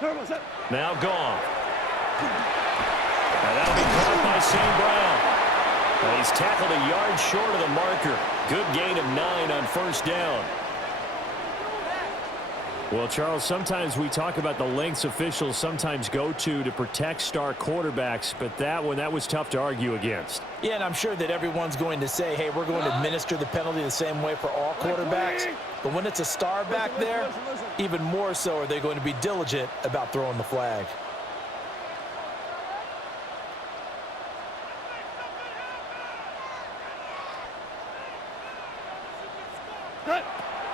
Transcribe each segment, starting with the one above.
Now Goff. And that'll be caught by St. Brown. And he's tackled a yard short of the marker. Good gain of 9 on first down. Well, Charles, sometimes we talk about the lengths officials sometimes go to protect star quarterbacks, but that was tough to argue against. Yeah, and I'm sure that everyone's going to say, hey, we're going to administer the penalty the same way for all quarterbacks. But when it's a star back there, even more so are they going to be diligent about throwing the flag.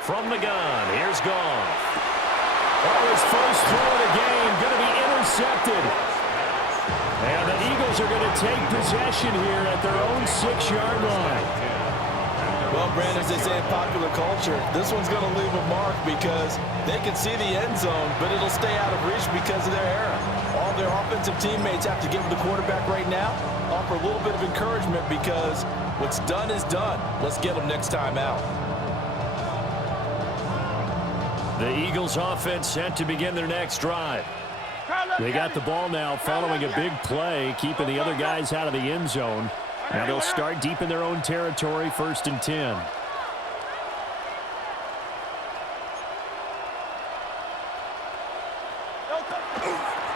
From the gun, here's Goff. Oh, his first throw of the game going to be intercepted. And the Eagles are going to take possession here at their own 6-yard line. Well, Brandon, as they say in popular culture, this one's going to leave a mark because they can see the end zone, but it'll stay out of reach because of their error. All their offensive teammates have to give the quarterback right now, offer a little bit of encouragement because what's done is done. Let's get them next time out. The Eagles offense set to begin their next drive. They got the ball now following a big play, keeping the other guys out of the end zone. Now they'll start deep in their own territory, 1st and 10.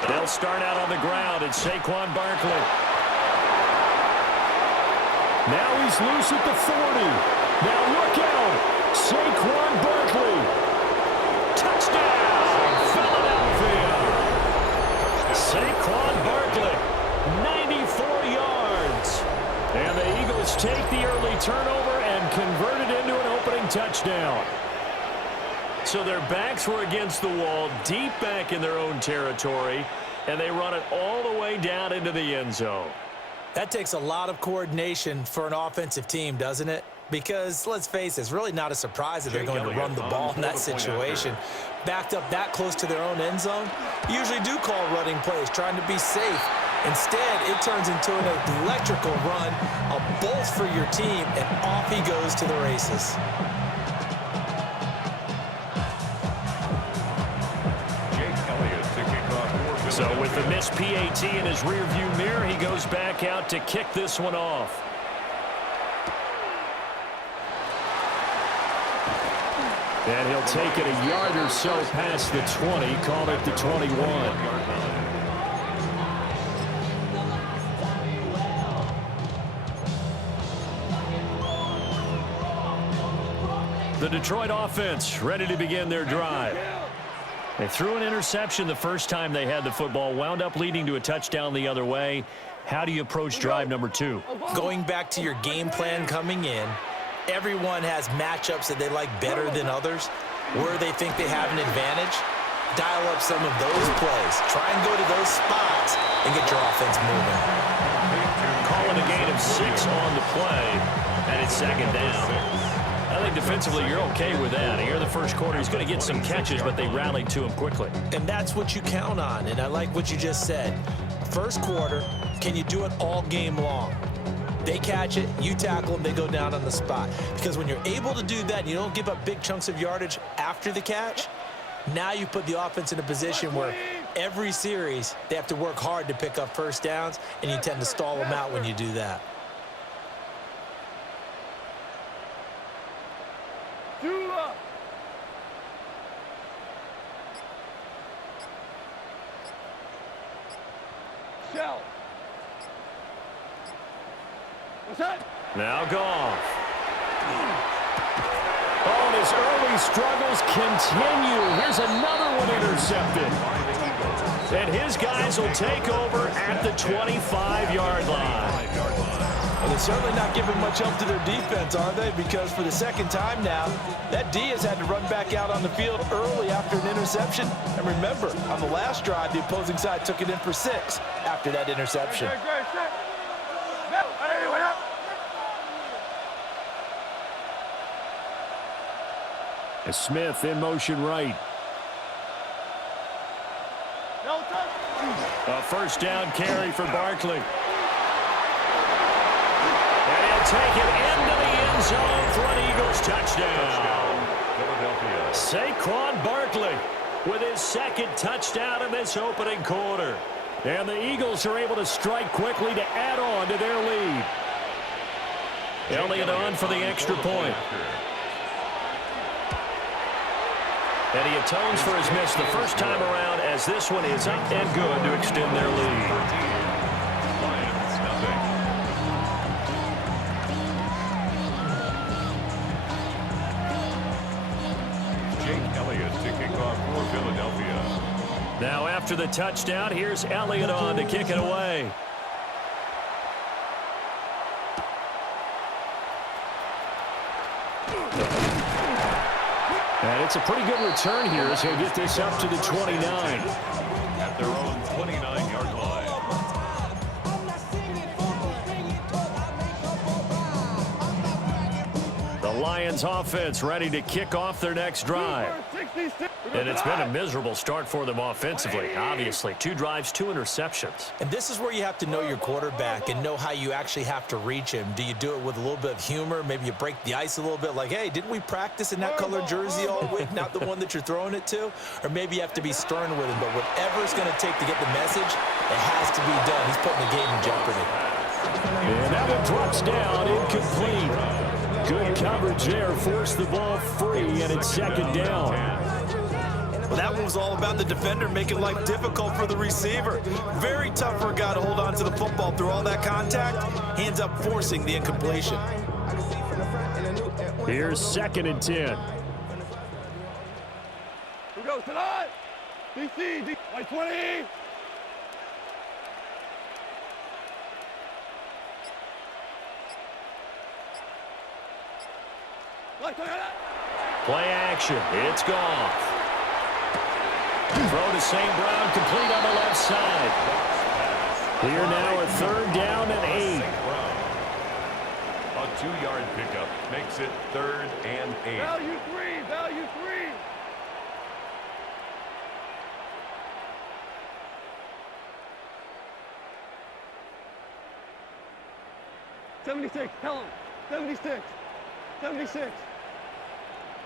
They'll start out on the ground. It's Saquon Barkley. Now he's loose at the 40. Now look out. Saquon Barkley. Touchdown, Philadelphia. Saquon Barkley, 94 yards. And the Eagles take the early turnover and convert it into an opening touchdown. So their backs were against the wall, deep back in their own territory, and they run it all the way down into the end zone. That takes a lot of coordination for an offensive team, doesn't it? Because, let's face it, it's really not a surprise that they're going to run the ball in that situation. Backed up that close to their own end zone, you usually do call running plays, trying to be safe. Instead, it turns into an electrical run, a bolt for your team, and off he goes to the races. So with the missed PAT in his rearview mirror, he goes back out to kick this one off. And he'll take it a yard or so past the 20, call it the 21. The Detroit offense ready to begin their drive. They threw an interception the first time they had the football, wound up leading to a touchdown the other way. How do you approach drive number 2? Going back to your game plan coming in, everyone has matchups that they like better than others, where they think they have an advantage. Dial up some of those plays. Try and go to those spots and get your offense moving. Calling a gain of 6 on the play, and it's 2nd down. I think defensively you're okay with that. Here in the first quarter, he's going to get some catches, but they rallied to him quickly. And that's what you count on, and I like what you just said. First quarter, can you do it all game long? They catch it, you tackle them, they go down on the spot. Because when you're able to do that and you don't give up big chunks of yardage after the catch, now you put the offense in a position where every series they have to work hard to pick up first downs, and you tend to stall them out when you do that. Now Goff. Oh, and his early struggles continue. Here's another one intercepted. And his guys will take over at the 25-yard line. Well, they're certainly not giving much help to their defense, are they? Because for the second time now, that D has had to run back out on the field early after an interception. And remember, on the last drive, the opposing side took it in for 6 after that interception. And Smith in motion right. A first down carry for Barkley. And he'll take it into the end zone for an Eagles touchdown. Saquon Barkley. with his second touchdown in this opening quarter. And the Eagles are able to strike quickly to add on to their lead. Elliott on for the extra point. And he atones for his miss the first time around, as this one is up and good to extend their lead. Elliott to kick off for Philadelphia. Now after the touchdown, here's Elliott on to kick it away. And it's a pretty good return here as he'll get this up to the 29. At their own 29-yard line. The Lions offense ready to kick off their next drive. And it's been a miserable start for them offensively, obviously. 2 drives, 2 interceptions. And this is where you have to know your quarterback and know how you actually have to reach him. Do you do it with a little bit of humor? Maybe you break the ice a little bit, like, hey, didn't we practice in that color jersey all week, not the one that you're throwing it to? Or maybe you have to be stern with him. But whatever it's going to take to get the message, it has to be done. He's putting the game in jeopardy. And that one drops down, incomplete. Good coverage there, forced the ball free, and it's second down. Well, that one was all about the defender making life difficult for the receiver. Very tough for a guy to hold on to the football through all that contact. He ends up forcing the incompletion. Here's 2nd and 10. Who goes tonight? DC, like 20. Play action. It's gone. Throw to St. Brown, complete on the left side. Here now a 3rd down and 8. A 2-yard pickup makes it 3rd and 8. Value 3, value 3. $76, tell him. 76. 76.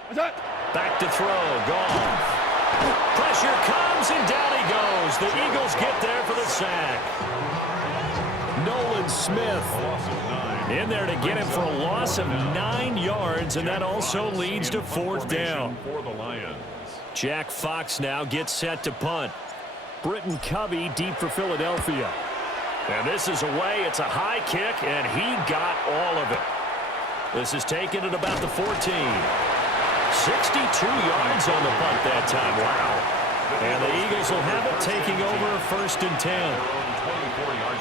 What's that? Back to throw, gone. Pressure comes, and down he goes. The Eagles get there for the sack. Nolan Smith in there to get him for a loss of 9 yards, and that also leads to 4th down. For the Lions. Jack Fox now gets set to punt. Britton Covey deep for Philadelphia. And this is away. It's a high kick, and he got all of it. This is taken at about the 14. 62 yards on the punt that time. Wow. And the Eagles will have it, taking over 1st and 10. 24-yard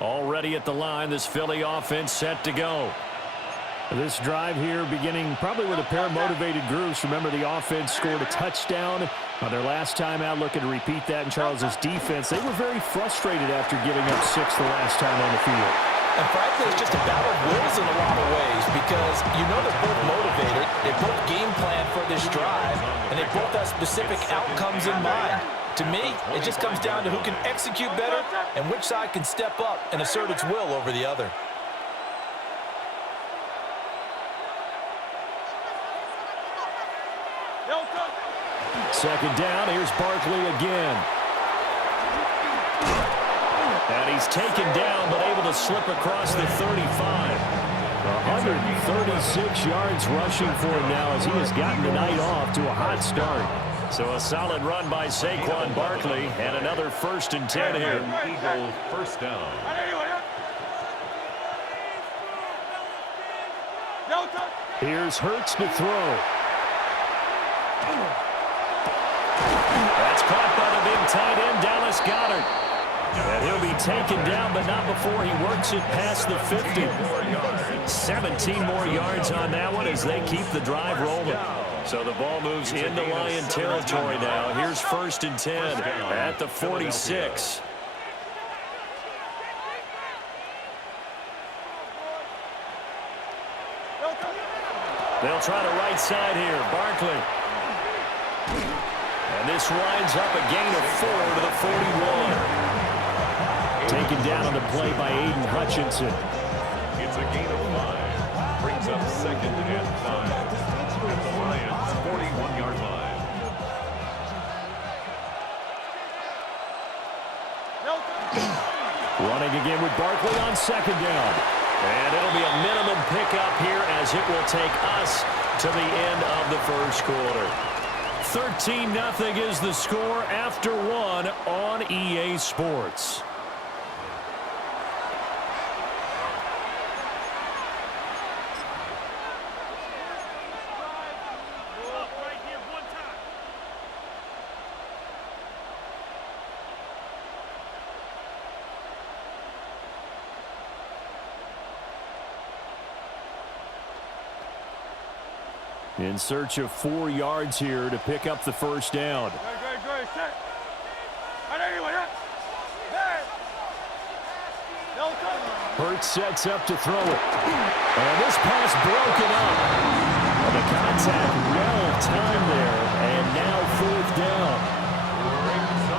line. Already at the line, this Philly offense set to go. This drive here beginning probably with a pair of motivated groups. Remember, the offense scored a touchdown on their last time out, looking to repeat that in Charles's defense. They were very frustrated after giving up 6 the last time on the field. And frankly, it's just a battle of wills in a lot of ways, because you know they're both motivated, they both game plan for this drive, and they both have specific outcomes in mind. To me, it just comes down to who can execute better and which side can step up and assert its will over the other. Second down, here's Barkley again. And he's taken down, but able to slip across the 35. 136 yards rushing for him now, as he has gotten the night off to a hot start. So a solid run by Saquon Barkley, and another 1st and 10 here. Eagles 1st down. Here's Hurts to throw. That's caught by the big tight end, Dallas Goedert. And he'll be taken down, but not before he works it past the 50. 17 more yards on that one as they keep the drive rolling. So the ball moves into Lion territory now. Here's 1st and 10 at the 46. They'll try the right side here. Barkley. And this winds up a gain of 4 to the 41. Taken down on the play by Aiden Hutchinson. It's a gain of 5. Brings up 2nd and 5 at the Lions' 41-yard line. Running again with Barkley on 2nd down. And it'll be a minimum pickup here as it will take us to the end of the first quarter. 13-0 is the score after 1 on EA Sports. In search of 4 yards here to pick up the first down. Hurts sets up to throw it. And this pass broken up. And the contact well timed there. And now 4th down.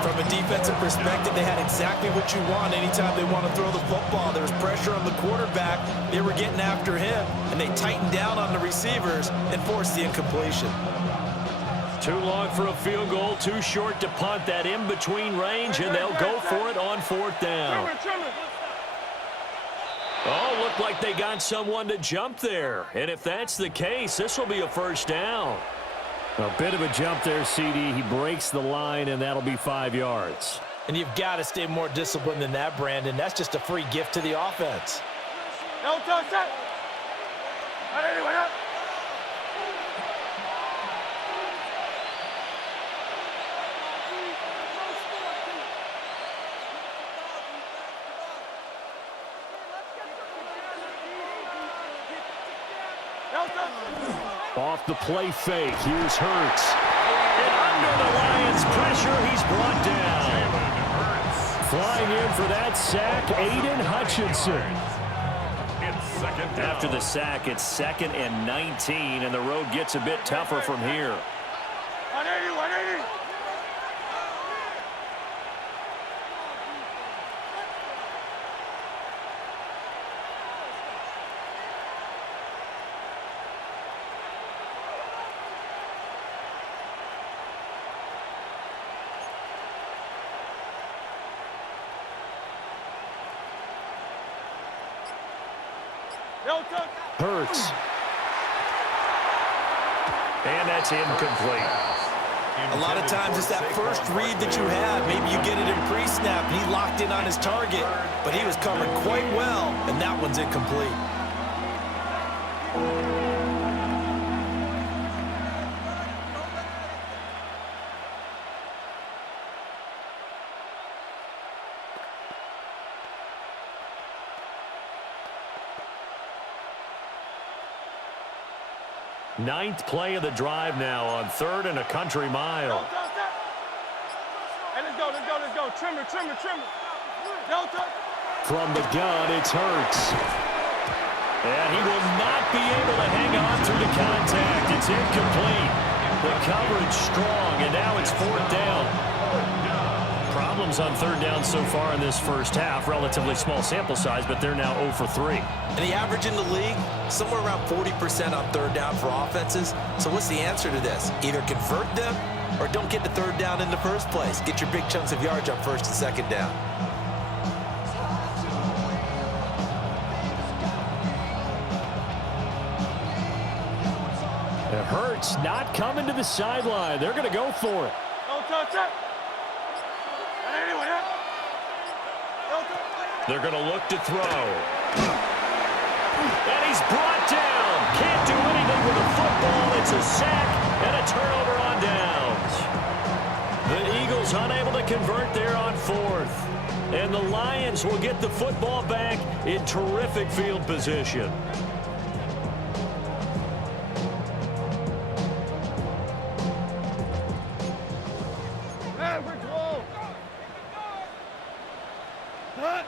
From a defensive perspective, they had exactly what you want anytime they want to throw the football. There was pressure on the quarterback. They were getting after him, and they tightened down on the receivers and forced the incompletion. Too long for a field goal, too short to punt. That in-between range, and they'll go for it on 4th down. Oh, looked like they got someone to jump there. And if that's the case, this will be a first down. A bit of a jump there, CD. He breaks the line, and that'll be 5 yards. And you've got to stay more disciplined than that, Brandon. That's just a free gift to the offense. Off the play fake, here's Hurts. And under the Lions' pressure, he's brought down. Flying in for that sack, Aiden Hutchinson. After the sack, it's 2nd and 19, and the road gets a bit tougher from here. 180, 180. Hurts. And that's incomplete. A lot of times it's that first read that you have. Maybe you get it in pre-snap, and he locked in on his target, but he was covered quite well, and that one's incomplete. Ninth play of the drive now on 3rd and a country mile. Hey, let's go. Trimmer. From the gun, it's Hurts. And he will not be able to hang on through the contact. It's incomplete. The coverage strong, and now it's 4th down. Problems on 3rd down so far in this first half. Relatively small sample size, but they're now 0 for 3. And the average in the league, somewhere around 40% on 3rd down for offenses. So what's the answer to this? Either convert them or don't get to 3rd down in the first place. Get your big chunks of yards on 1st and 2nd down. And Hurts not coming to the sideline. They're going to go for it. Don't touch it. They're going to look to throw. And he's brought down. Can't do anything with the football. It's a sack and a turnover on downs. The Eagles unable to convert there on 4th. And the Lions will get the football back in terrific field position. Average wall. Cut.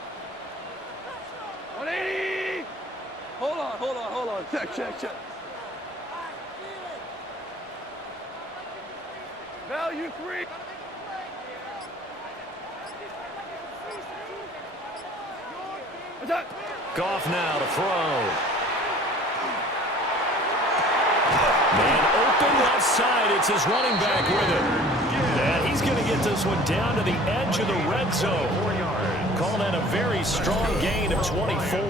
180. Hold on. Check. Value 3. Attack. Goff now to throw. Man open left side. It's his running back with him. And he's going to get this one down to the edge of the red zone. Call that a very strong gain of 24.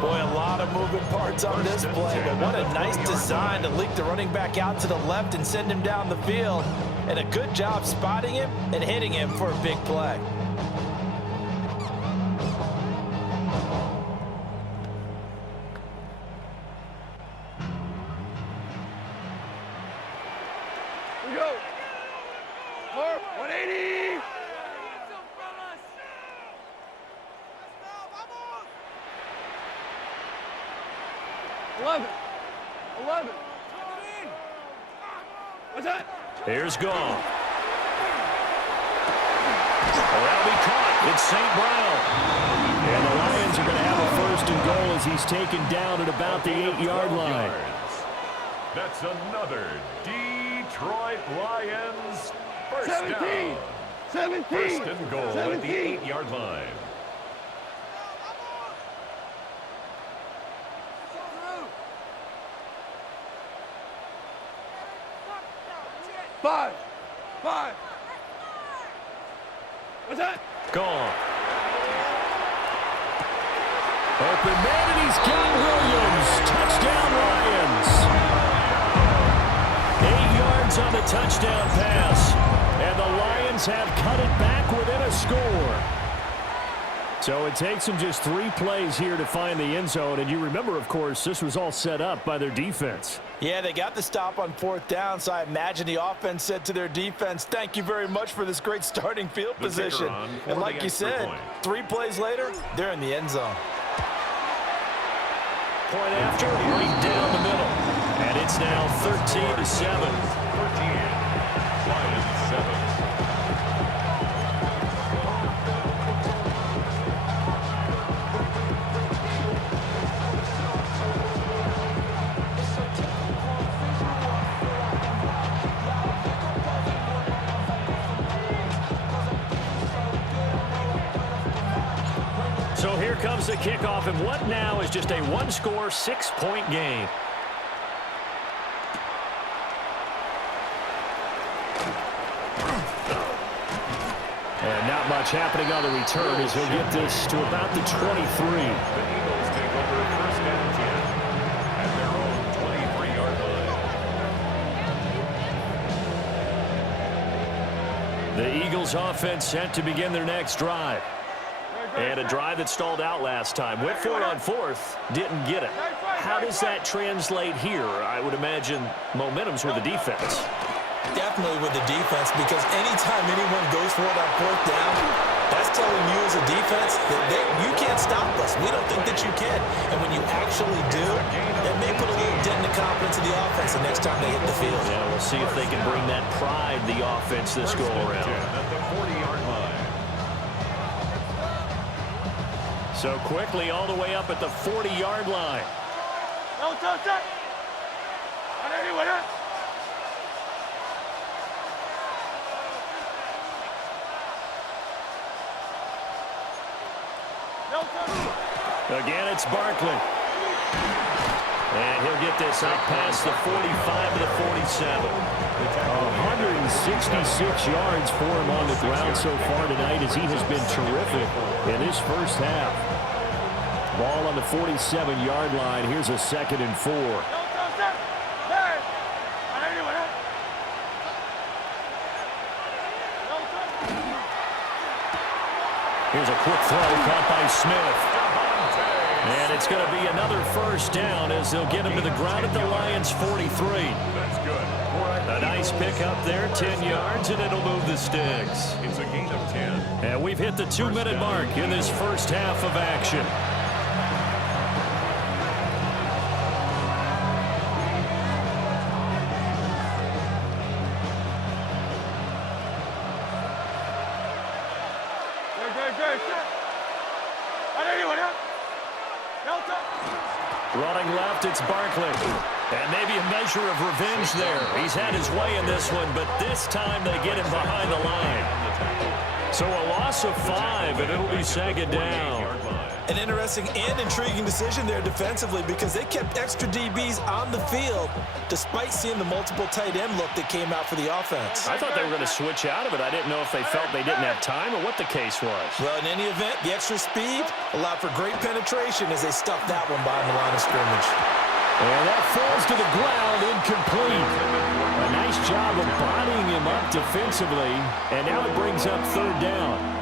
Boy, a lot of moving parts on this play, but what a nice design to leak the running back out to the left and send him down the field. And a good job spotting him and hitting him for a big play. Here we go. 180. 11. What's that? Here's Goff. That'll be caught. It's St. Brown. And the Lions are going to have a 1st and goal as he's taken down at about the 8-yard line. That's another Detroit Lions first 17. down. 17. First and goal 17. at the 8-yard line. Five. What's that? Gone. Open man, and he's got Williams. Touchdown, Lions. 8 yards on the touchdown pass. And the Lions have cut it back within a score. So it takes them just 3 plays here to find the end zone. And you remember, of course, this was all set up by their defense. Yeah, they got the stop on 4th down, so I imagine the offense said to their defense, thank you very much for this great starting field position. And like you said, 3 plays later, they're in the end zone. Point after, right down the middle. And it's now 13-7. 13. Lions 7. So here comes the kickoff, and what now is just a 1-score, 6-point game. And not much happening on the return as he'll get this to about the 23. The Eagles take over 1st and 10 at their own 23-yard line. The Eagles offense set to begin their next drive. And a drive that stalled out last time. Went for it on 4th, didn't get it. How does that translate here? I would imagine momentum's with the defense. Definitely with the defense, because anytime anyone goes for it on 4th down, that's telling you as a defense that you can't stop us. We don't think that you can. And when you actually do, it may put a little dent in the confidence of the offense the next time they hit the field. Yeah, we'll see if they can bring that pride, the offense, this go around. At the 40-yard line. So quickly all the way up at the 40-yard line. No touch it. 180. What that? No touch. Again, it's Barkley. And he'll get this out past the 45 to the 47. 166 yards for him on the ground so far tonight as he has been terrific in this first half. Ball on the 47-yard line. Here's a 2nd and 4. Here's a quick throw caught by Smith. And it's going to be another 1st down as they'll get him to the ground at the Lions' 43. That's good. A nice pickup there, 10 yards, and it'll move the sticks. It's a gain of 10. And we've hit the 2-minute mark in this first half of action. Running left, it's Barkley. And maybe a measure of revenge there. He's had his way in this one, but this time they get him behind the line. So a loss of 5, and it'll be 2nd down. An interesting and intriguing decision there defensively because they kept extra DBs on the field despite seeing the multiple tight end look that came out for the offense. I thought they were going to switch out of it. I didn't know if they felt they didn't have time or what the case was. Well, in any event, the extra speed allowed for great penetration as they stuffed that one behind the line of scrimmage. And that falls to the ground, incomplete. A nice job of bodying him up defensively, and now it brings up third down.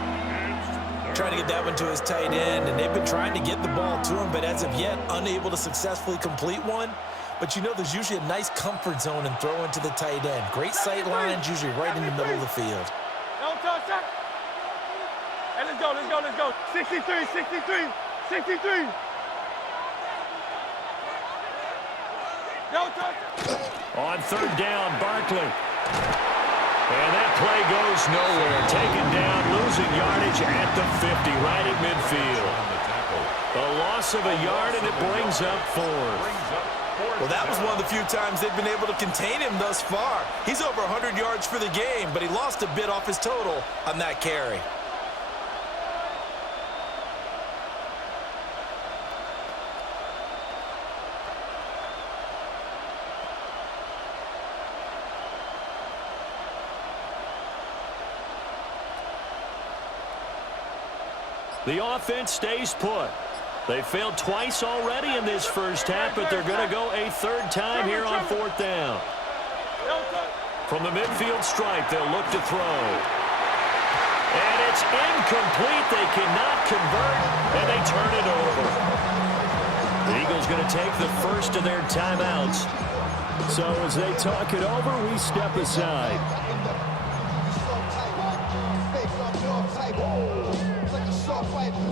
Trying to get that one to his tight end, and they've been trying to get the ball to him, but as of yet, unable to successfully complete one. But you know there's usually a nice comfort zone in throwing to the tight end. Great sight lines, usually right in the middle of the field. Don't touch that. Hey, let's go, let's go, let's go. 63, 63, 63. Don't touch it. On third down, Barkley. And that play goes nowhere. Taken down, losing yardage at the 50, right at midfield. A loss of a yard, and it brings up fourth. Well, that was one of the few times they've been able to contain him thus far. He's over 100 yards for the game, but he lost a bit off his total on that carry. The offense stays put. They failed twice already in this first half, but they're going to go a third time here on fourth down. From the midfield stripe, they'll look to throw. And it's incomplete. They cannot convert, and they turn it over. The Eagles going to take the first of their timeouts. So as they talk it over, we step aside.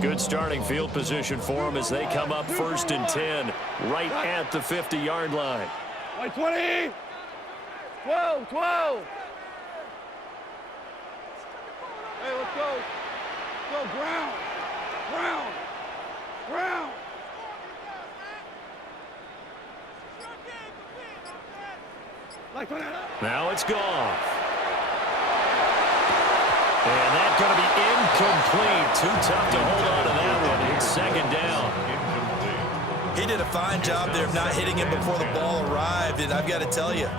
Good starting field position for them as they come up first and 10 right at the 50-yard line. 20, 12, 12. Hey, let's go. Go, ground, ground, ground. Now it's gone. And that's going to be incomplete. Too tough to hold on to that one. It's second down. He did a fine job there of not hitting him before the ball arrived, and I've got to tell you,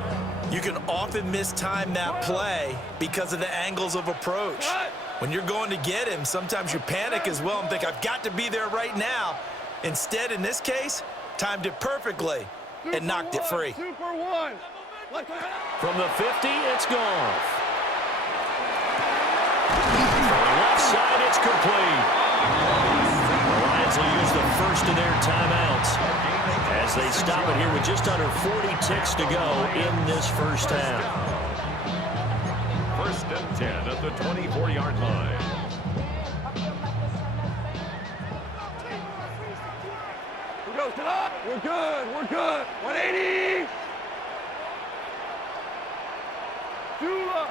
you can often mistime that play because of the angles of approach. When you're going to get him, sometimes you panic as well and think, I've got to be there right now. Instead, in this case, timed it perfectly and knocked it free. From the 50, it's gone. Left side, it's complete. The Lions will use the first of their timeouts as they stop it here with just under 40 ticks to go in this first half. First and 10 at the 24-yard line. We're good, we're good. 180. Tula.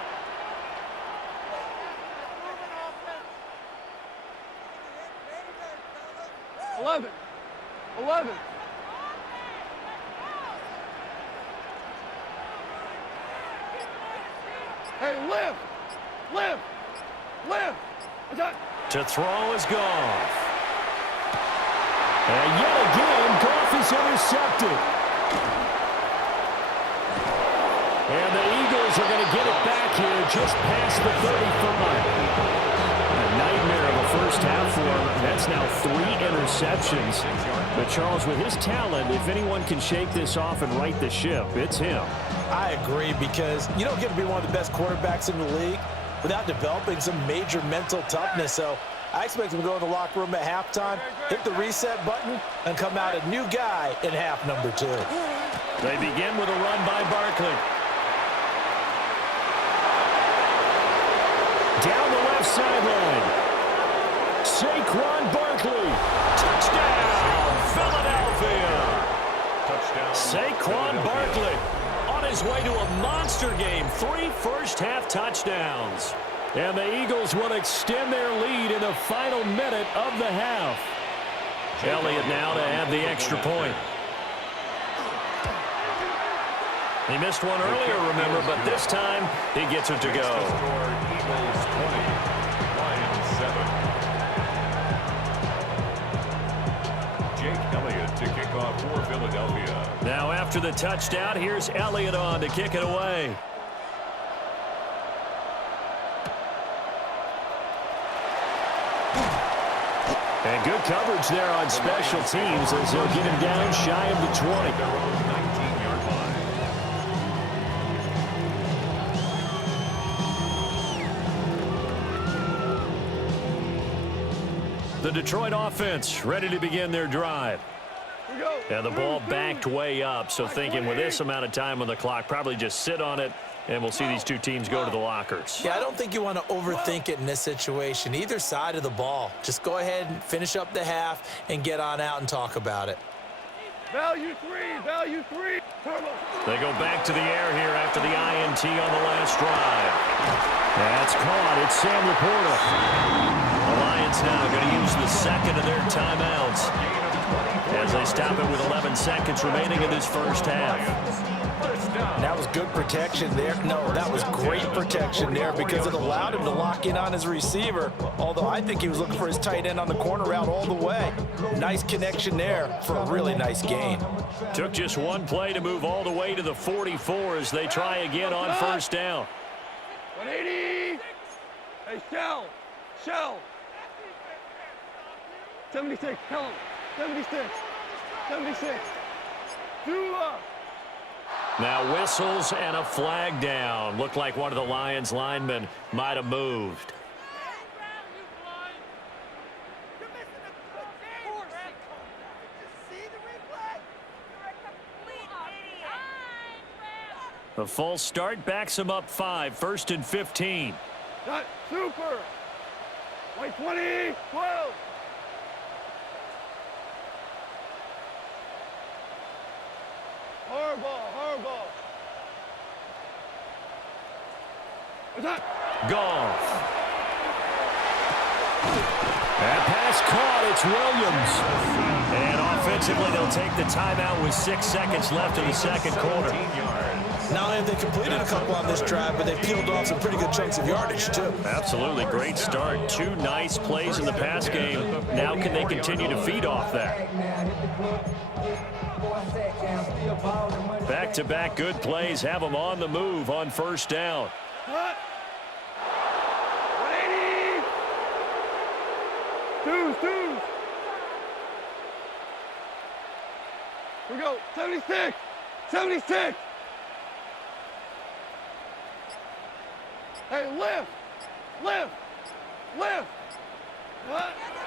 11. 11. Hey, lift. Lift. Lift. To throw is Goff. And yet again, Goff is intercepted. And the Eagles are going to get it back here just past the 35. A nightmare of a first half for him. That's now 3 interceptions. But Charles, with his talent, if anyone can shake this off and right the ship, it's him. I agree, because you don't get to be one of the best quarterbacks in the league without developing some major mental toughness. So I expect him to go in the locker room at halftime, hit the reset button, and come out a new guy in half number 2. They begin with a run by Barkley. Down the left sideline. Saquon Barkley. Touchdown, Philadelphia. Touchdown. Saquon Barkley on his way to a monster game. 3 first-half touchdowns. And the Eagles will extend their lead in the final minute of the half. Elliott now to add the extra point. He missed one earlier, remember, but this time he gets it to go. Eagles 20, Lions 7. for Philadelphia. Now after the touchdown, here's Elliott on to kick it away. And good coverage there on special teams as they'll get him down shy of the 20. Their own 19-yard line. The Detroit offense ready to begin their drive. And the ball backed way up, so thinking with this amount of time on the clock, probably just sit on it, and we'll see these two teams go to the lockers. Yeah, I don't think you want to overthink it in this situation. Either side of the ball. Just go ahead and finish up the half and get on out and talk about it. Value three, value three. They go back to the air here after the INT on the last drive. That's caught. It's Sam Laporta. The Lions now going to use the second of their timeouts as they stop it with 11 seconds remaining in this first half. That was good protection there. No, that was great protection there because it allowed him to lock in on his receiver, although I think he was looking for his tight end on the corner route all the way. Nice connection there for a really nice gain. Took just one play to move all the way to the 44 as they try again on first down. 180. Hey, Shell. 76, tell him. 76. Now whistles and a flag down. Looked like one of the Lions linemen might have moved. The false start backs him up 5, 1st and 15. That's super. White 20, 12. Hardball. What's that? Goff. That pass caught. It's Williams. And offensively, they'll take the timeout with 6 seconds left in the second quarter. Not only have they completed a couple on this drive, but they peeled off some pretty good chunks of yardage, too. Absolutely. Great start. 2 nice plays in the pass game. Now can they continue to feed off that? Back-to-back good plays have them on the move on first down. 180. Twos. Here we go. 76. Hey, lift. What?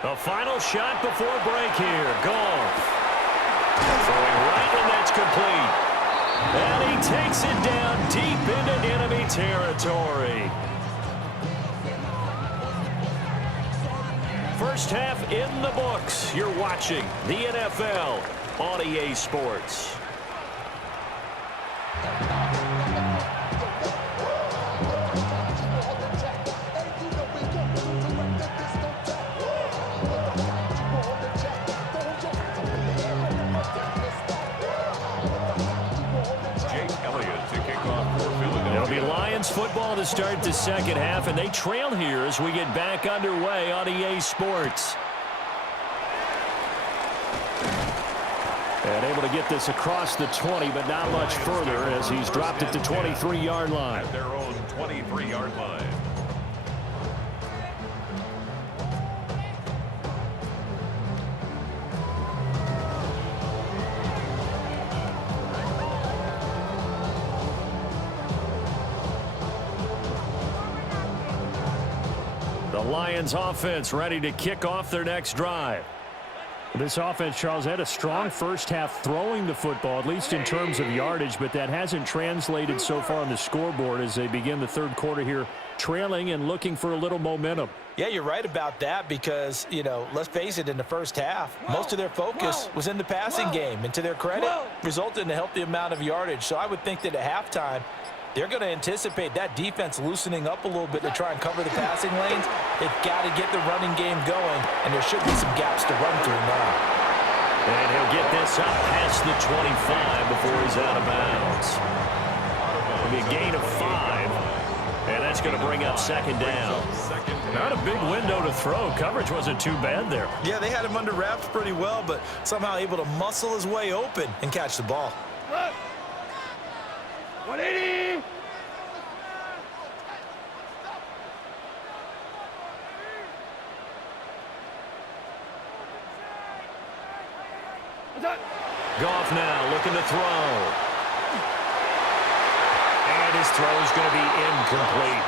The final shot before break here. Goff. Throwing right, and that's complete. And he takes it down deep into enemy territory. First half in the books. You're watching the NFL on EA Sports. Football to start the second half, and they trail here as we get back underway on EA Sports. And able to get this across the 20, but not much further as he's dropped it to 23-yard line. At their own 23-yard line. The Lions offense ready to kick off their next drive. This offense, Charles, had a strong first half throwing the football, at least in terms of yardage, but that hasn't translated so far on the scoreboard as they begin the third quarter here, trailing and looking for a little momentum. Yeah, you're right about that because, let's face it, in the first half, most of their focus was in the passing game. And to their credit, resulted in a healthy amount of yardage. So I would think that at halftime, they're going to anticipate that defense loosening up a little bit to try and cover the passing lanes. They've got to get the running game going, and there should be some gaps to run through now. And he'll get this up past the 25 before he's out of bounds. It'll be a gain of 5. And that's going to bring up second down. Not a big window to throw. Coverage wasn't too bad there. Yeah, they had him under wraps pretty well, but somehow able to muscle his way open and catch the ball. 180! Goff now looking to throw. And his throw is going to be incomplete.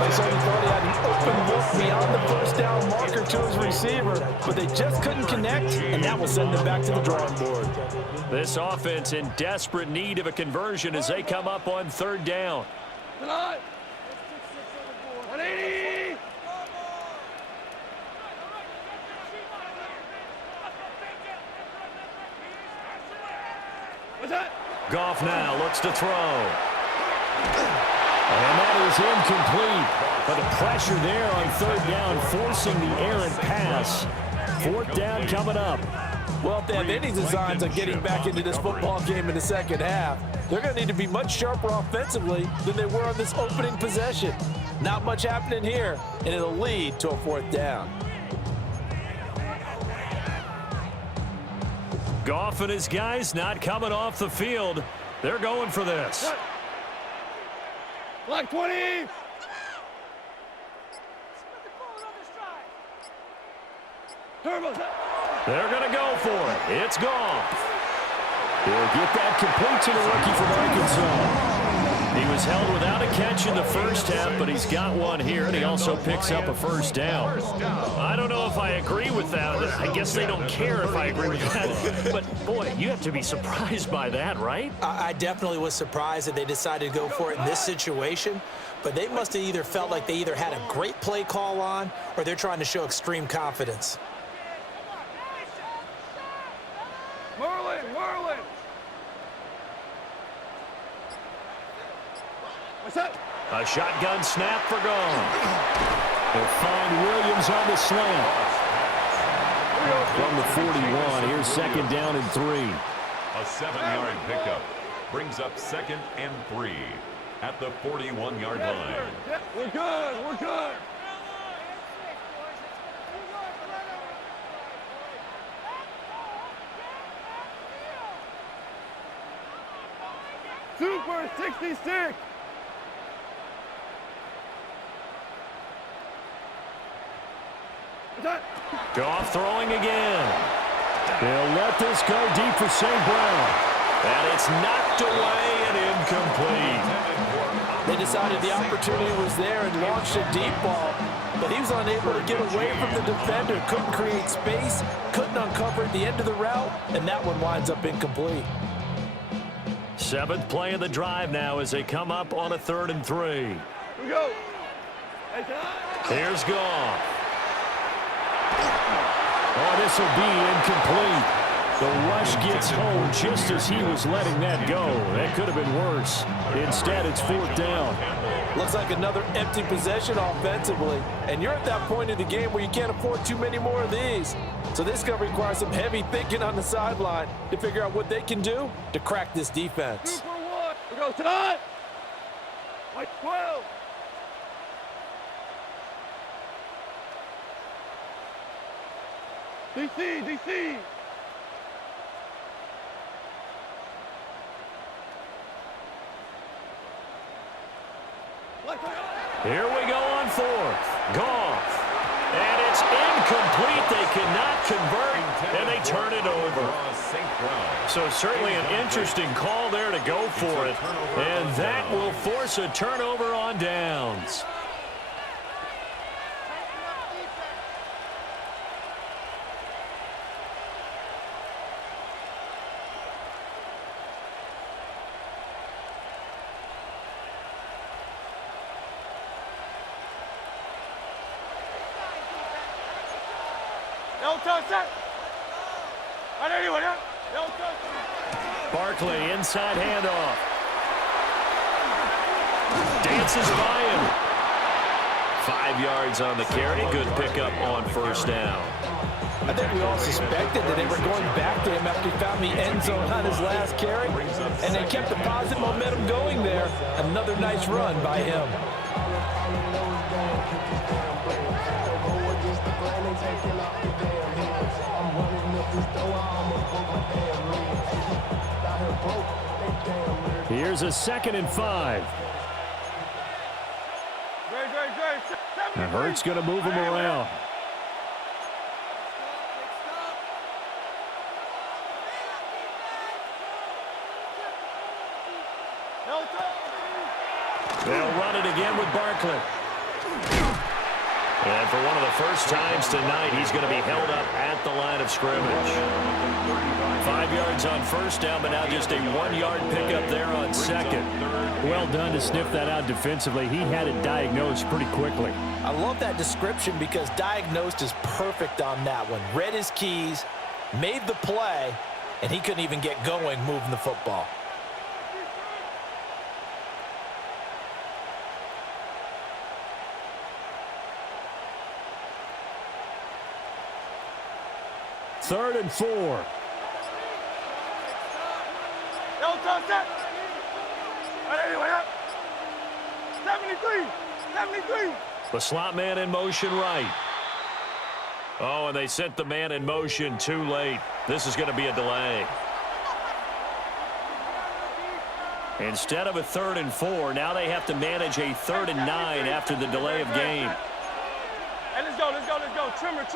They certainly thought he had an open look beyond the first down marker to his receiver, but they just couldn't connect, and that will send them back to the drawing board. This offense in desperate need of a conversion as they come up on third down. 180! What's that? Goff now looks to throw. And that is incomplete. But the pressure there on third down, forcing the errant pass. Fourth down coming up. Well, if they have any designs on getting back into this football game in the second half, they're going to need to be much sharper offensively than they were on this opening possession. Not much happening here, and it'll lead to a fourth down. Goff and his guys not coming off the field. They're going for this. Block 20! Turbo. They're going to go for it. It's Goff. He'll get that complete to the rookie from Arkansas. He was held without a catch in the first half, but he's got one here, and he also picks up a first down. I don't know if I agree with that. I guess they don't care if I agree with that. But, boy, you have to be surprised by that, right? I definitely was surprised that they decided to go for it in this situation, but they must have either felt like they either had a great play call on or they're trying to show extreme confidence. Merlin! What's that? A shotgun snap for Goff. They'll find Williams on the slant. From the 41, here's second down and 3. A 7-yard pickup brings up second and 3 at the 41-yard line. We're good. Super 66! Goff throwing again. They'll let this go deep for St. Brown. And it's knocked away and incomplete. They decided the opportunity was there and launched a deep ball, but he was unable to get away from the defender, couldn't create space, couldn't uncover at the end of the route, and that one winds up incomplete. Seventh play of the drive now as they come up on a 3rd and 3. Here we go. Here's Goff. Oh, this will be incomplete. The rush gets home just as he was letting that go. That could have been worse. Instead, it's 4th down. Looks like another empty possession offensively, and you're at that point in the game where you can't afford too many more of these. So this is going to require some heavy thinking on the sideline to figure out what they can do to crack this defense. 2 for 1. We go tonight. Like 12. DC. Here we go on 4th. Goff. And it's incomplete. They cannot convert, and they turn it over. So certainly an interesting call there to go for it. And that will force a turnover on downs. Barkley inside handoff. Dances by him. 5 yards on the carry. Good pickup on 1st down. I think we all suspected that they were going back to him after he found the end zone on his last carry, and they kept the positive momentum going there. Another nice run by him. Here's a 2nd and 5. And Hurts going to move him around. They'll run it again with Barkley. And for one of the first times tonight, he's going to be held up at the line of scrimmage. 5 yards on first down, but now just a 1-yard pickup there on 2nd. Well done to sniff that out defensively. He had it diagnosed pretty quickly. I love that description because diagnosed is perfect on that one. Read his keys, made the play, and he couldn't even get going moving the football. Third and 4. Don't touch that. 73. 73. The slot man in motion right. Oh, and they sent the man in motion too late. This is going to be a delay. Instead of a 3rd and 4, now they have to manage a 3rd and 9 after the delay of game. Hey, let's go. Trimmer.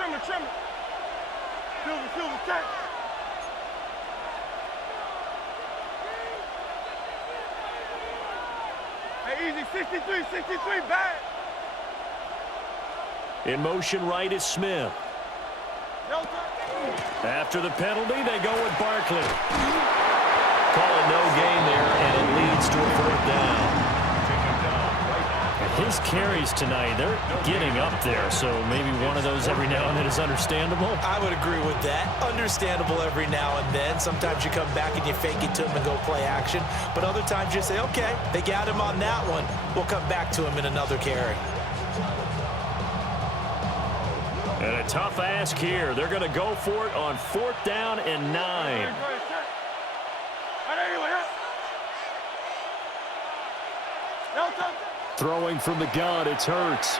Silver, check. Hey, easy, 63, bad. In motion right is Smith. After the penalty, they go with Barkley. Call it no gain there, and it leads to a 4th down. His carries tonight, they're getting up there, so maybe one of those every now and then is understandable. I would agree with that. Understandable every now and then. Sometimes you come back and you fake it to him and go play action. But other times you say, okay, they got him on that one. We'll come back to him in another carry. And a tough ask here. They're going to go for it on 4th down and 9. Throwing from the gun, it's Hurts.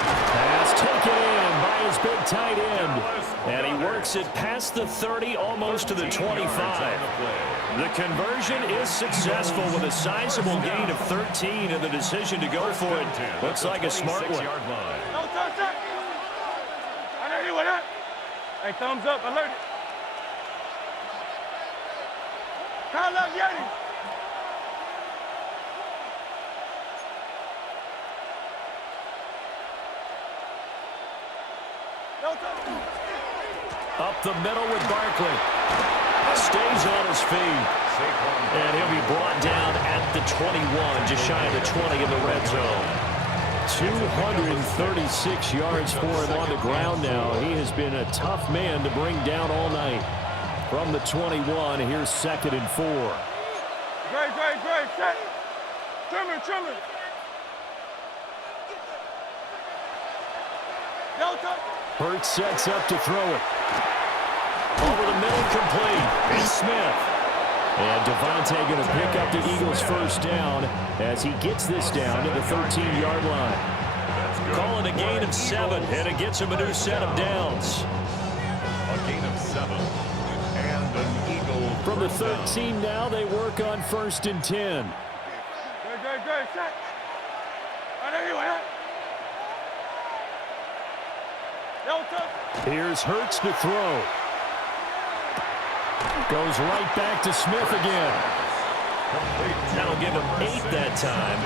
Pass taken in by his big tight end. And he works it past the 30, almost to the 25. The conversion is successful with a sizable gain of 13, and the decision to go for it looks like a smart one. Hey, thumbs up, alert it. Call up Yeti. Up the middle with Barkley. Stays on his feet. And he'll be brought down at the 21, just shy of the 20 in the red zone. 236 yards for him on the ground now. He has been a tough man to bring down all night. From the 21, here's 2nd and 4. Great. Set. Trimmer. Delta. Hurts sets up to throw it. Over the middle, complete. It's Smith. And Devontae going to pick up the Eagles' first down as he gets this down to the 13-yard line. Calling a gain of 7, and it gets him a new set of downs. A gain of 7. And an Eagle. From the 13 now, they work on 1st and 10. Great. Set. Here's Hurts to throw. Goes right back to Smith again. That'll give him 8 that time.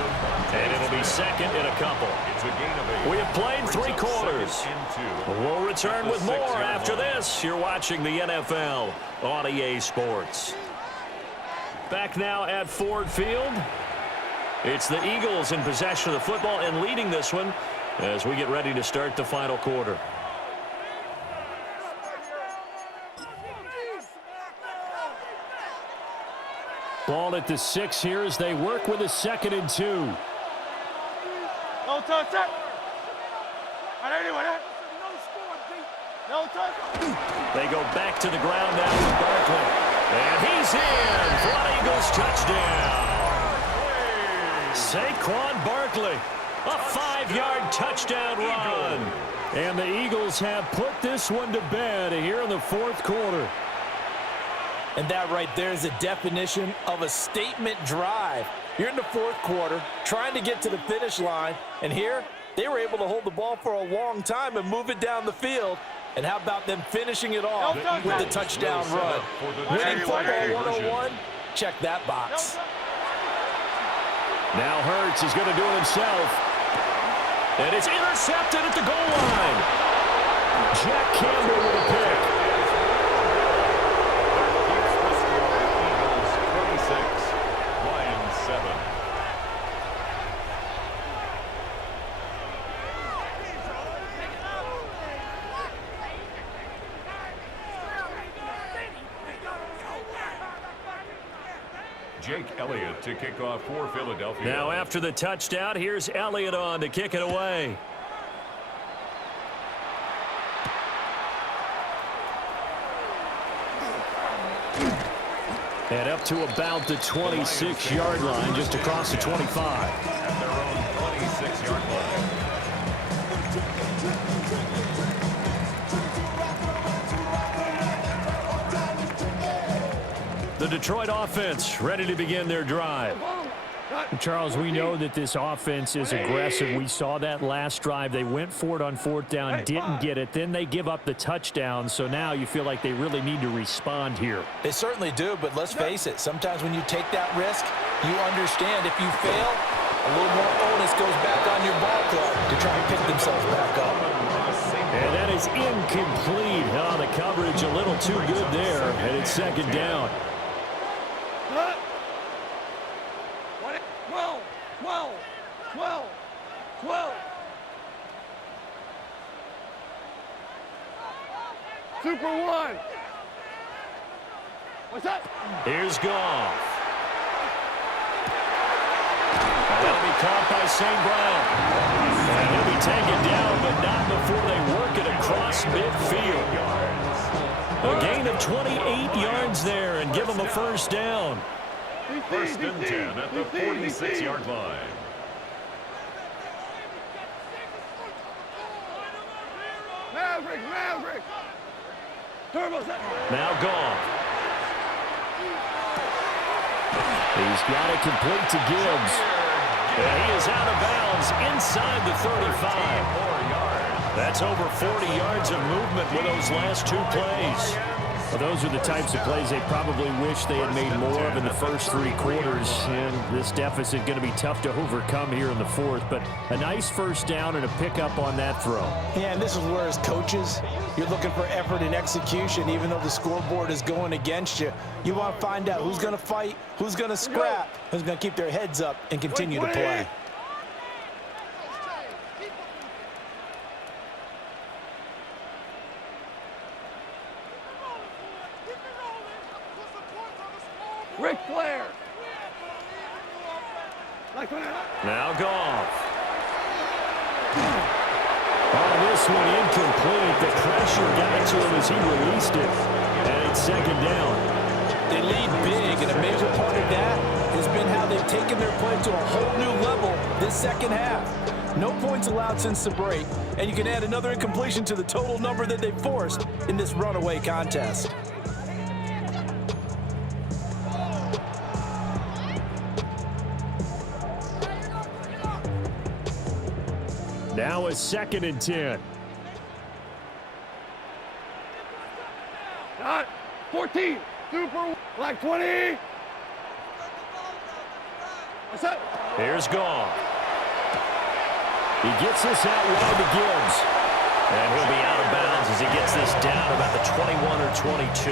And it'll be 2nd and a couple. We have played 3 quarters. We'll return with more after this. You're watching the NFL on EA Sports. Back now at Ford Field. It's the Eagles in possession of the football and leading this one as we get ready to start the final quarter. Ball at the 6 here as they work with a 2nd and 2. Don't touch that. No touch. They go back to the ground now with Barkley. And he's in for an Eagles touchdown. Saquon Barkley, a 5-yard touchdown run. And the Eagles have put this one to bed here in the fourth quarter. And that right there is a definition of a statement drive. You're in the fourth quarter, trying to get to the finish line, and here they were able to hold the ball for a long time and move it down the field. And how about them finishing it off with the touchdown run? Winning football 101, check that box. Now Hurts is going to do it himself. And it's intercepted at the goal line. Jack Campbell with a pick. Eagles 26, Lions 7. Jake Elliott to kick off for Philadelphia. Now after the touchdown, here's Elliott on to kick it away. And up to about the 26-yard line, just across the 25. At their own 26-yard line. The Detroit offense ready to begin their drive. Charles, we know that this offense is aggressive. We saw that last drive. They went for it on fourth down, didn't get it. Then they give up the touchdown. So now you feel like they really need to respond here. They certainly do, but let's face it. Sometimes when you take that risk, you understand if you fail, a little more onus goes back on your ball club to try and pick themselves back up. And that is incomplete. Oh, the coverage a little too good there. And it's second down. 12. Super one. What's up? Here's Goff. That'll be caught by St. Brown. And he'll be taken down, but not before they work it across midfield. A gain of 28 yards there and give them a first down. First and 10 at the 46-yard line. Maverick. Turbo set. Now Goff. He's got it complete to Gibbs. And he is out of bounds inside the 35. That's over 40 yards of movement with those last two plays. Well, those are the types of plays they probably wish they had made more of in the first three quarters. And this deficit going to be tough to overcome here in the fourth. But a nice first down and a pickup on that throw. Yeah, and this is where as coaches, you're looking for effort and execution. Even though the scoreboard is going against you, you want to find out who's going to fight, who's going to scrap, who's going to keep their heads up and continue to play. Ric Flair. Now Goff. On this one incomplete. The pressure got to him as he released it. And it's second down. They lead big, and a major part of that has been how they've taken their play to a whole new level this second half. No points allowed since the break, and you can add another incompletion to the total number that they forced in this runaway contest. Now a second and 10. Not 14. Super like 20. What's up? Here's Goff. He gets this out wide to Gibbs. And he'll be out of bounds as he gets this down about the 21 or 22.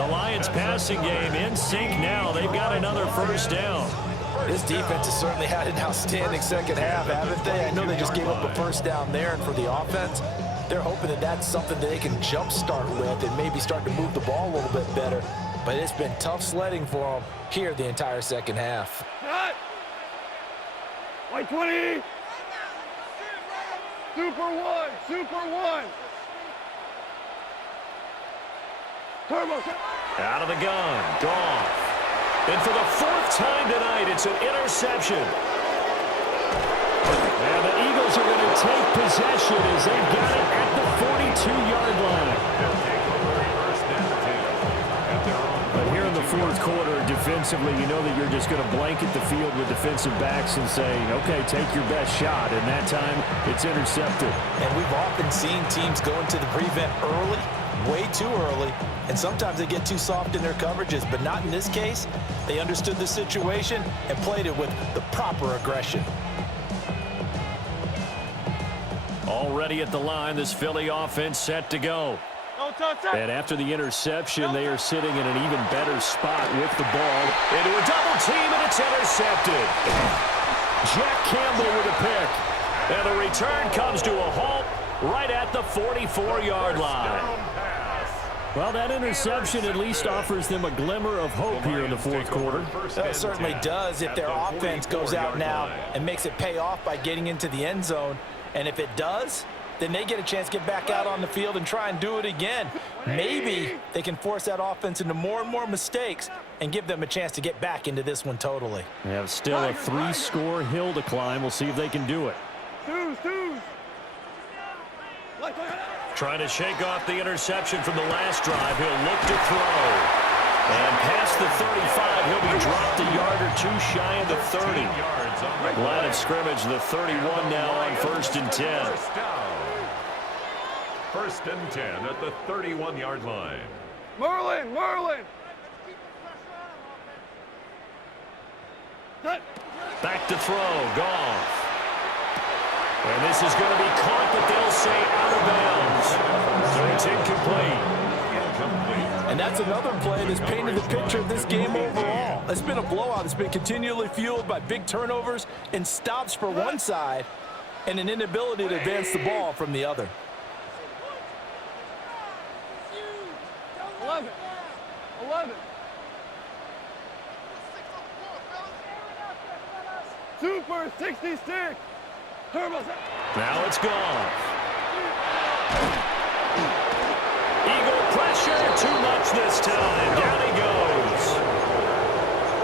The Lions passing game in sync now. They've got another first down. This defense has certainly had an outstanding second half, haven't they? I know they just gave up a first down there, and for the offense, they're hoping that that's something that they can jumpstart with and maybe start to move the ball a little bit better. But it's been tough sledding for them here the entire second half. Cut. White 20. Super one. Out of the gun, Goff. And for the 4th time tonight, it's an interception. And the Eagles are going to take possession as they've got it at the 42-yard line. But here in the 4th quarter, defensively, you know that you're just going to blanket the field with defensive backs and say, okay, take your best shot. And that time, it's intercepted. And we've often seen teams go into the prevent early, way too early, and sometimes they get too soft in their coverages, but not in this case. They understood the situation and played it with the proper aggression. Already at the line, this Philly offense set to go. And after the interception, they are sitting in an even better spot with the ball. Into a double team, and it's intercepted. Jack Campbell with a pick. And the return comes to a halt right at the 44-yard line. Well, that interception at least offers them a glimmer of hope here in the 4th quarter. It certainly does if their offense goes out now and makes it pay off by getting into the end zone. And if it does, then they get a chance to get back out on the field and try and do it again. Maybe they can force that offense into more and more mistakes and give them a chance to get back into this one totally. They have still a 3-score hill to climb. We'll see if they can do it. Trying to shake off the interception from the last drive. He'll look to throw. And past the 35, he'll be dropped a yard or two shy of the 30. Line of scrimmage, the 31 now on 1st and 10. 1st and 10 at the 31-yard line. Merlin! Back to throw, Goff. And this is going to be caught, but they'll say out of bounds. So it's incomplete. And that's another play that's painted the picture of this game overall. It's been a blowout. It's been continually fueled by big turnovers and stops for one side and an inability to advance the ball from the other. 11. Super 66. Turbo. Now it's gone. Eagle pressure, too much this time. Down he goes.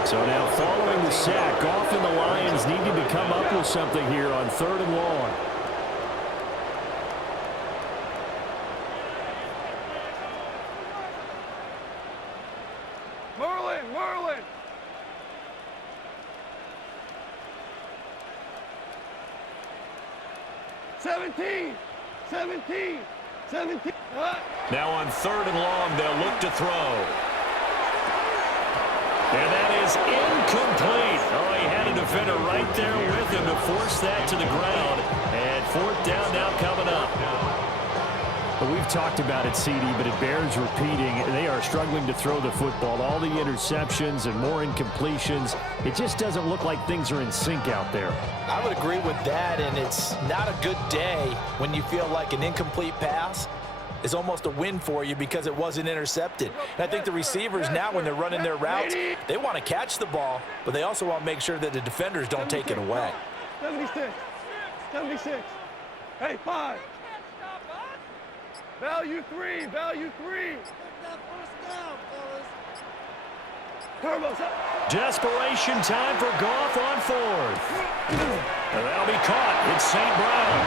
So now following the sack, Goff and the Lions needed to come up with something here on 3rd and long. Merlin! 17! Now on 3rd and long, they'll look to throw. And that is incomplete. Oh, he had a defender right there with him to force that to the ground. And 4th down now coming up. But we've talked about it, CD, but it bears repeating. They are struggling to throw the football. All the interceptions and more incompletions. It just doesn't look like things are in sync out there. I would agree with that, and it's not a good day when you feel like an incomplete pass is almost a win for you because it wasn't intercepted. And I think the receivers now, when they're running their routes, they want to catch the ball, but they also want to make sure that the defenders don't take it away. 76. Hey, 5. Value 3. Turbo's up. Desperation time for Goff on 4th. And that'll be caught. It's St. Brown.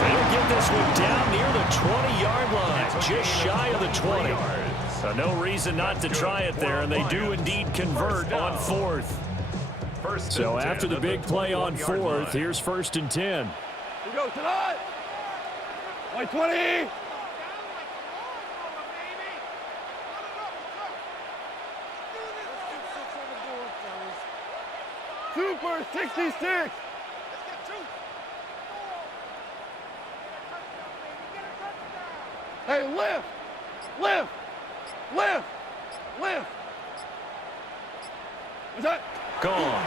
They'll get this one down near the 20-yard line, just shy of the 20. So no reason not to try it there, and they do indeed convert on 4th. So after the big play on 4th, here's 1st and 10. We go tonight. 20. Super 66. Hey, lift. Is that? Gone.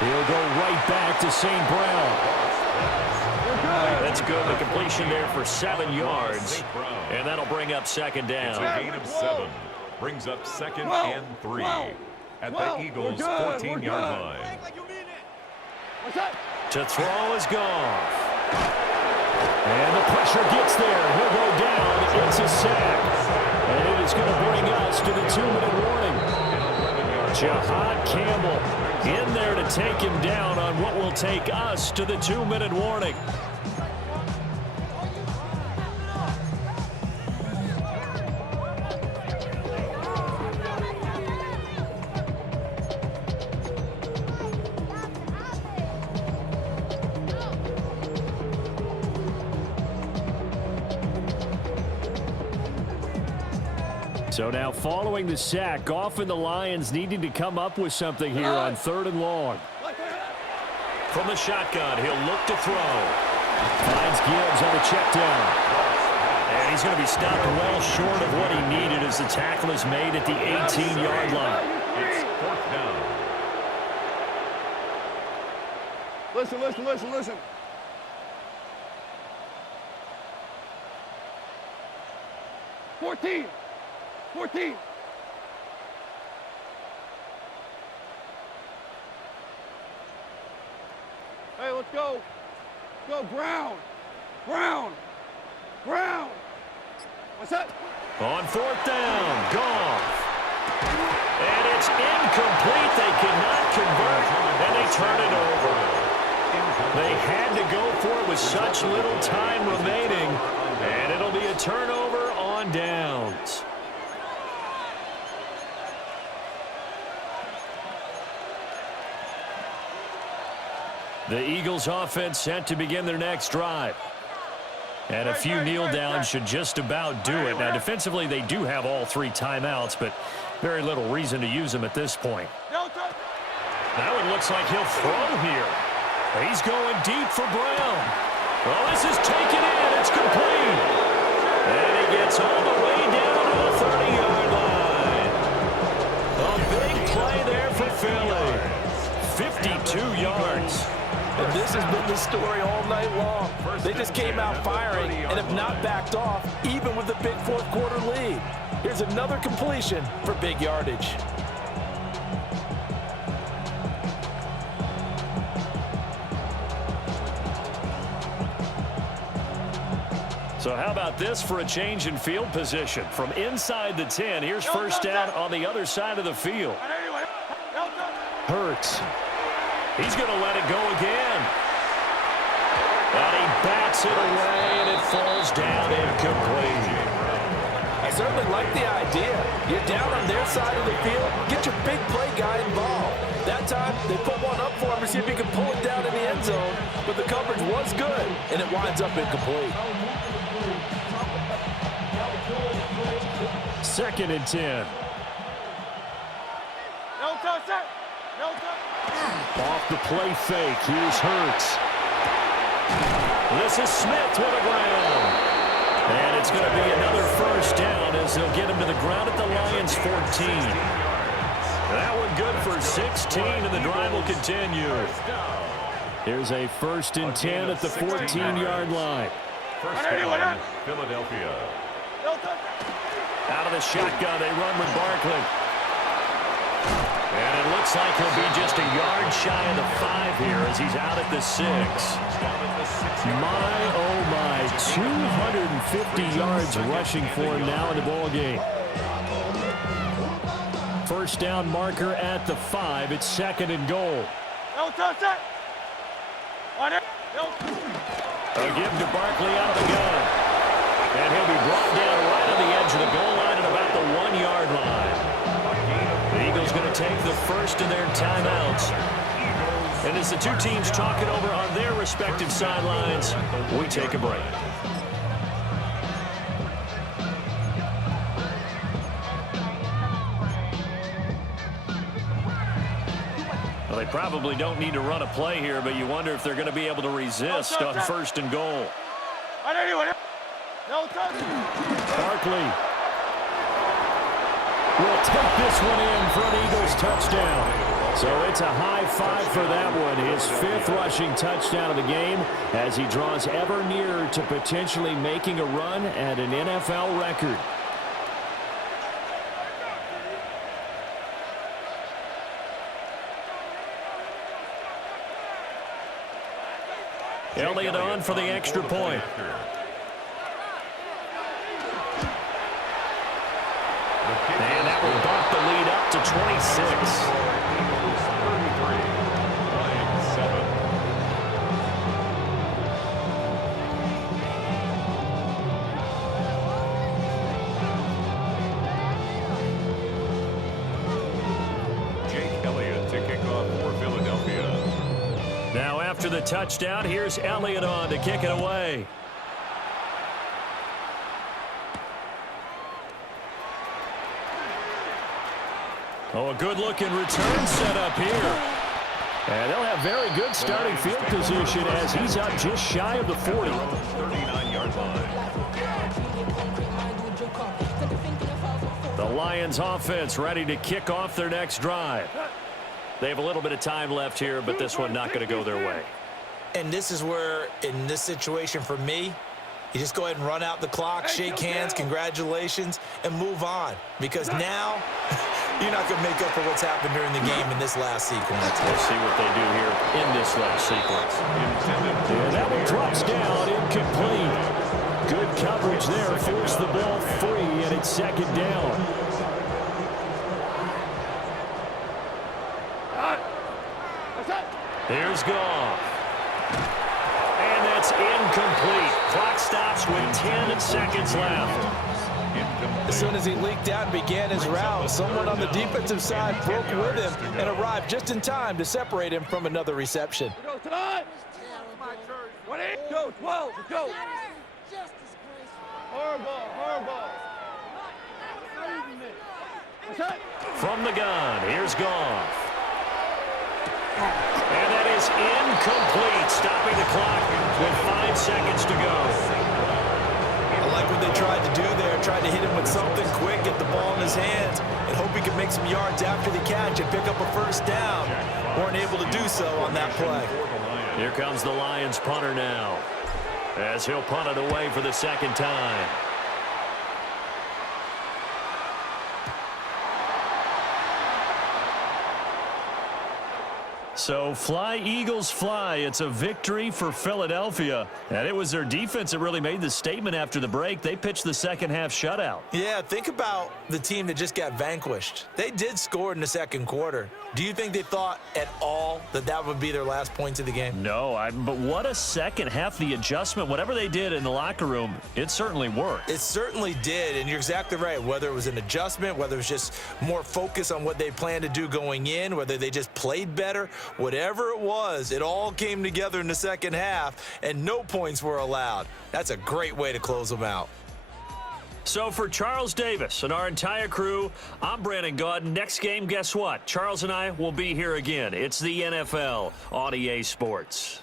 He'll go right back to St. Brown. That's good. The completion there for 7 yards. And that'll bring up 2nd down. It's a gain of 7. Brings up 2nd and 3 at the Eagles' 14-yard line. What's that? To throw is Goff. And the pressure gets there. He'll go down. It's a sack. And it is going to bring us to the 2-minute warning. Jahad Campbell in there to take him down on what will take us to the 2-minute warning. So now following the sack, often the Lions needing to come up with something here on 3rd and long. From the shotgun, he'll look to throw. Finds Gibbs on the check down. And he's going to be stopped well short of what he needed as the tackle is made at the 18-yard line. It's 4th down. Listen. 14. Hey, let's go. Go, Brown. What's that? On 4th down, Goff. And it's incomplete. They cannot convert, and they turn it over. They had to go for it with such little time remaining, and it'll be a turnover on downs. The Eagles offense set to begin their next drive. And a few kneel downs should just about do it. Now, defensively, they do have all 3 timeouts, but very little reason to use them at this point. Now it looks like he'll throw here. He's going deep for Brown. Well, this is taken in. It's complete. And he gets all the way down to the 30-yard line. A big play there for Philly. 52 yards. And this has been the story all night long. They just came out firing and have not backed off, even with the big 4th quarter lead. Here's another completion for big yardage. So how about this for a change in field position? From inside the 10, here's 1st down on the other side of the field. Hurts. He's going to let it go again. And he bats it away, and it falls down incomplete. I certainly like the idea. You're down on their side of the field. Get your big play guy involved. That time, they put one up for him to see if he can pull it down in the end zone. But the coverage was good, and it winds up incomplete. 2nd and 10. No touch. Off the play fake. Here's Hurts. This is Smith with a ground. And it's going to be another 1st down as they'll get him to the ground at the Lions' 14. That one good for 16, and the drive will continue. Here's a 1st and 10 at the 14-yard line. 1st down, Philadelphia. Out of the shotgun, they run with Barkley. And it looks like he'll be just a yard shy of the 5 here as he's out at the 6. My, oh my, 250 yards rushing for him now in the ball game. 1st down marker at the 5. It's 2nd and goal. They'll give him to Barkley out of the gun. And he'll be brought down right on the edge of the goal line at about the 1-yard line. The Eagles going to take the first of their timeouts. And as the two teams talk it over on their respective sidelines, we take a break. Well, they probably don't need to run a play here, but you wonder if they're going to be able to resist on 1st and goal. Barkley will take this one in for an Eagles touchdown. So it's a high 5 for that one. His 5th rushing touchdown of the game as he draws ever nearer to potentially making a run at an NFL record. Elliott on for the extra point. And that will bump the lead up to 26. Now after the touchdown, here's Elliott on to kick it away. Oh, a good-looking return set up here. And they'll have very good starting field position as he's up just shy of the 40. 39-yard line. The Lions offense ready to kick off their next drive. They have a little bit of time left here, but this one not going to go their way. And this is where, in this situation for me, you just go ahead and run out the clock, shake hands, congratulations, and move on. Because now, you're not going to make up for what's happened during the game in this last sequence. We'll see what they do here in this last sequence. And that one drops down, incomplete. Good coverage there, forced the ball free, and it's second down. Here's Goff. And that's incomplete. Clock stops with 10 seconds left. As soon as he leaked out and began his route, someone on the defensive side broke with him and arrived just in time to separate him from another reception. Go, 12, let's go. Horrible. From the gun, here's Goff. And that is incomplete, stopping the clock with 5 seconds to go. I like what they tried to do there, tried to hit him with something quick, get the ball in his hands, and hope he could make some yards after the catch and pick up a first down. Weren't able to do so on that play. Here comes the Lions punter now, as he'll punt it away for the second time. So fly, Eagles, fly. It's a victory for Philadelphia. And it was their defense that really made the statement after the break. They pitched the second half shutout. Yeah, think about the team that just got vanquished. They did score in the second quarter. Do you think they thought at all that that would be their last points of the game? No, but what a second half. The adjustment, whatever they did in the locker room, it certainly worked. It certainly did, and you're exactly right. Whether it was an adjustment, whether it was just more focus on what they planned to do going in, whether they just played better, whatever it was, it all came together in the second half, and no points were allowed. That's a great way to close them out. So for Charles Davis and our entire crew, I'm Brandon Gaudin. Next game, guess what? Charles and I will be here again. It's the NFL on EA Sports.